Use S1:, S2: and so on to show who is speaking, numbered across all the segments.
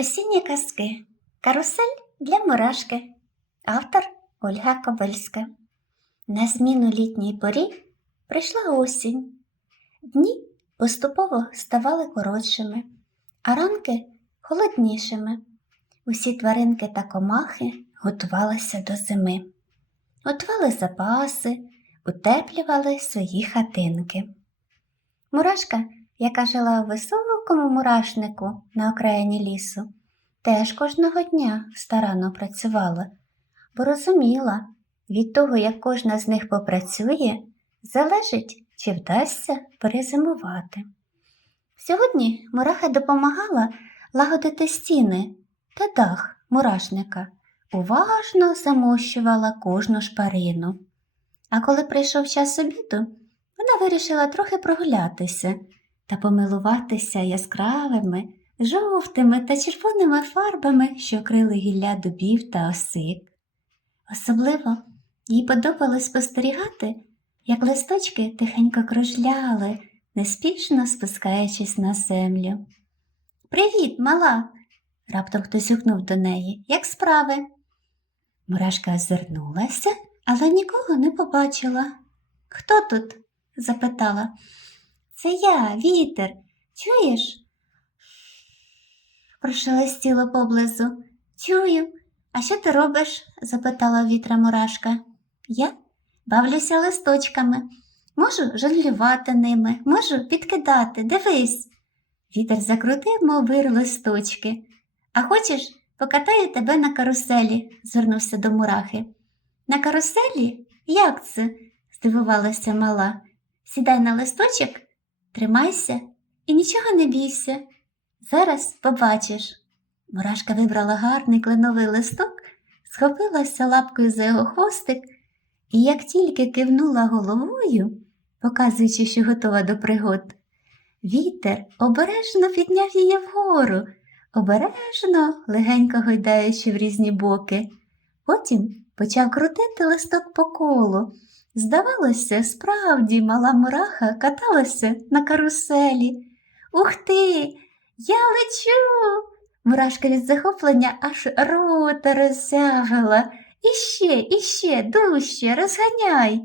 S1: Осінні казки. Карусель для мурашки. Автор Ольга Кобильська. На зміну літній порі прийшла осінь. Дні поступово ставали коротшими, а ранки холоднішими. Усі тваринки та комахи готувалися до зими. Готували запаси, утеплювали свої хатинки. Мурашка, яка жила у високому мурашнику на окраїні лісу, теж кожного дня старанно працювала, бо розуміла, від того, як кожна з них попрацює, залежить, чи вдасться перезимувати. Сьогодні мураха допомагала лагодити стіни та дах мурашника, уважно замощувала кожну шпарину. А коли прийшов час обіду, вона вирішила трохи прогулятися та помилуватися яскравими, жовтими та червоними фарбами, що крили гілля дубів та осик. Особливо їй подобалось спостерігати, як листочки тихенько кружляли, неспішно спускаючись на землю. Привіт, мала! раптом хтось гукнув до неї. Як справи? Мурашка озирнулася, але нікого не побачила. Хто тут? запитала. Це я, вітер. Чуєш? Прошелестіло поблизу. Чую. А що ти робиш? запитала вітра мурашка. Я бавлюся листочками. Можу жонглювати ними, можу підкидати. Дивись. Вітер закрутив, мов вир листочки. А хочеш, покатаю тебе на каруселі, звернувся до мурахи. На каруселі? Як це? здивувалася мала. Сідай на листочок, тримайся і нічого не бійся. Зараз побачиш. Мурашка вибрала гарний кленовий листок, схопилася лапкою за його хвостик і як тільки кивнула головою, показуючи, що готова до пригод, вітер обережно підняв її вгору, обережно, легенько гойдаючи в різні боки. Потім почав крутити листок по колу. Здавалося, справді мала мураха каталася на каруселі. Ух ти! Я лечу! Мурашка від захоплення аж рота роззявила. Іще, іще, дужче, розганяй.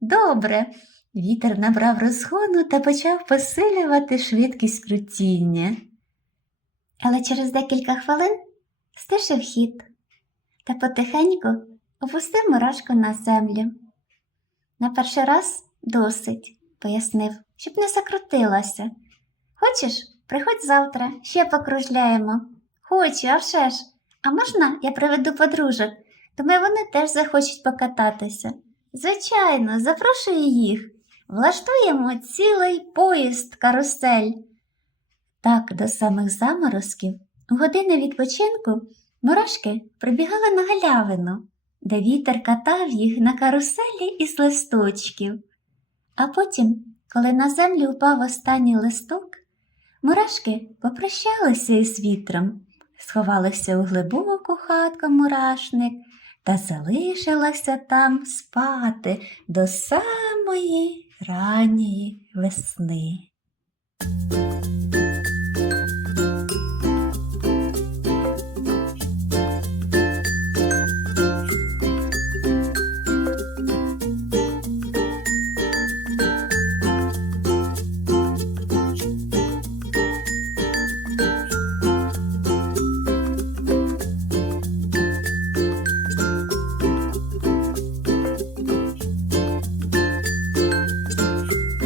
S1: Добре. Вітер набрав розгону та почав посилювати швидкість крутіння. Але через декілька хвилин стишив хід та потихеньку опустив мурашку на землю. На перший раз досить, пояснив, щоб не закрутилася. Хочеш, приходь завтра, ще покружляємо. Хочу, а вже ж. А можна я приведу подружок? Думаю, вони теж захочуть покататися. Звичайно, запрошую їх. Влаштуємо цілий поїзд карусель. Так, до самих заморозків, у години відпочинку, мурашки прибігали на галявину, де вітер катав їх на каруселі із листочків. А потім, коли на землю впав останній листок, мурашки попрощалися із вітром, сховалися у глибоку хатку мурашник та залишилася там спати до самої ранньої весни.